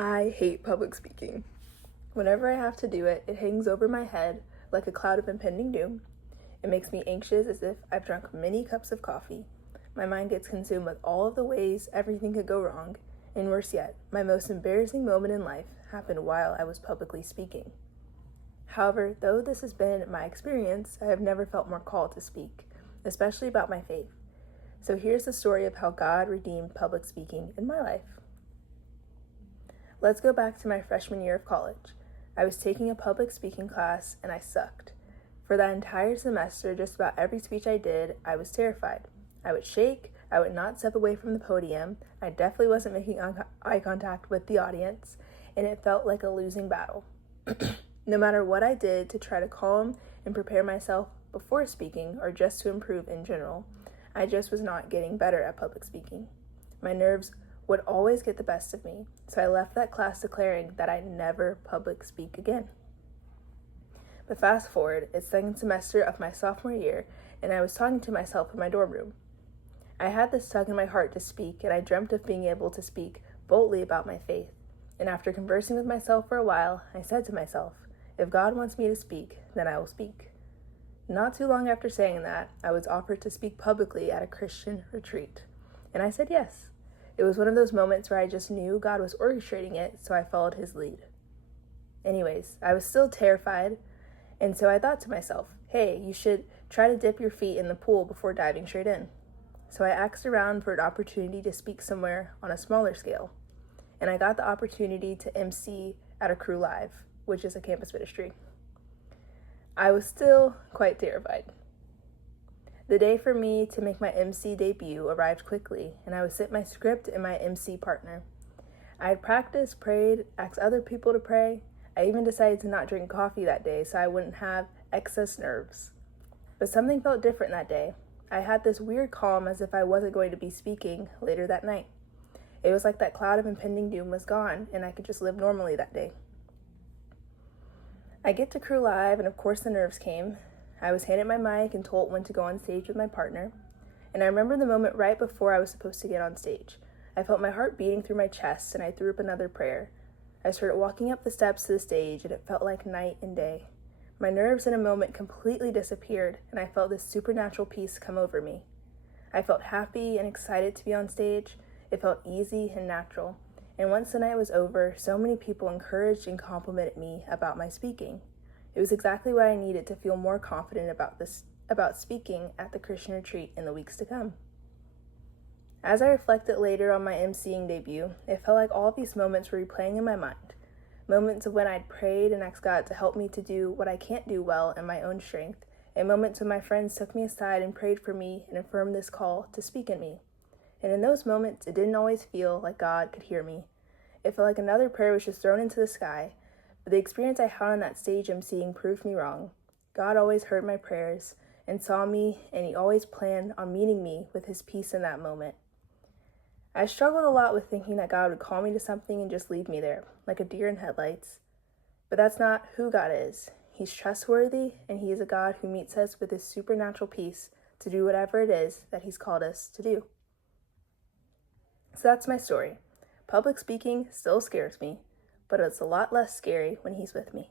I hate public speaking. Whenever I have to do it, it hangs over my head like a cloud of impending doom. It makes me anxious as if I've drunk many cups of coffee. My mind gets consumed with all of the ways everything could go wrong, and worse yet, my most embarrassing moment in life happened while I was publicly speaking. However, though this has been my experience, I have never felt more called to speak, especially about my faith. So here's the story of how God redeemed public speaking in my life. Let's go back to my freshman year of college. I was taking a public speaking class and I sucked. For that entire semester, just about every speech I did, I was terrified. I would shake, I would not step away from the podium, I definitely wasn't making eye contact with the audience, and it felt like a losing battle. No matter what I did to try to calm and prepare myself before speaking or just to improve in general, I just was not getting better at public speaking. My nerves would always get the best of me, so I left that class declaring that I'd never public speak again. But fast forward, it's second semester of my sophomore year, and I was talking to myself in my dorm room. I had this tug in my heart to speak, and I dreamt of being able to speak boldly about my faith. And after conversing with myself for a while, I said to myself, if God wants me to speak, then I will speak. Not too long after saying that, I was offered to speak publicly at a Christian retreat, and I said yes. It was one of those moments where I just knew God was orchestrating it, so I followed his lead. Anyways, I was still terrified, and so I thought to myself, hey, you should try to dip your feet in the pool before diving straight in. So I asked around for an opportunity to speak somewhere on a smaller scale, and I got the opportunity to MC at a Cru Live, which is a campus ministry. I was still quite terrified. The day for me to make my MC debut arrived quickly, and I was sent my script and my MC partner. I had practiced, prayed, asked other people to pray. I even decided to not drink coffee that day so I wouldn't have excess nerves. But something felt different that day. I had this weird calm as if I wasn't going to be speaking later that night. It was like that cloud of impending doom was gone, and I could just live normally that day. I get to Cru Live, and of course the nerves came. I was handed my mic and told when to go on stage with my partner, and I remember the moment right before I was supposed to get on stage. I felt my heart beating through my chest, and I threw up another prayer. I started walking up the steps to the stage, and it felt like night and day. My nerves in a moment completely disappeared, and I felt this supernatural peace come over me. I felt happy and excited to be on stage. It felt easy and natural, and once the night was over, so many people encouraged and complimented me about my speaking. It was exactly what I needed to feel more confident about speaking at the Christian retreat in the weeks to come. As I reflected later on my emceeing debut, it felt like all of these moments were replaying in my mind. Moments of when I'd prayed and asked God to help me to do what I can't do well in my own strength, and moments when my friends took me aside and prayed for me and affirmed this call to speak in me. And in those moments, it didn't always feel like God could hear me. It felt like another prayer was just thrown into the sky. But the experience I had on that stage emceeing proved me wrong. God always heard my prayers and saw me, and he always planned on meeting me with his peace in that moment. I struggled a lot with thinking that God would call me to something and just leave me there, like a deer in headlights. But that's not who God is. He's trustworthy, and he is a God who meets us with his supernatural peace to do whatever it is that he's called us to do. So that's my story. Public speaking still scares me, but it's a lot less scary when he's with me.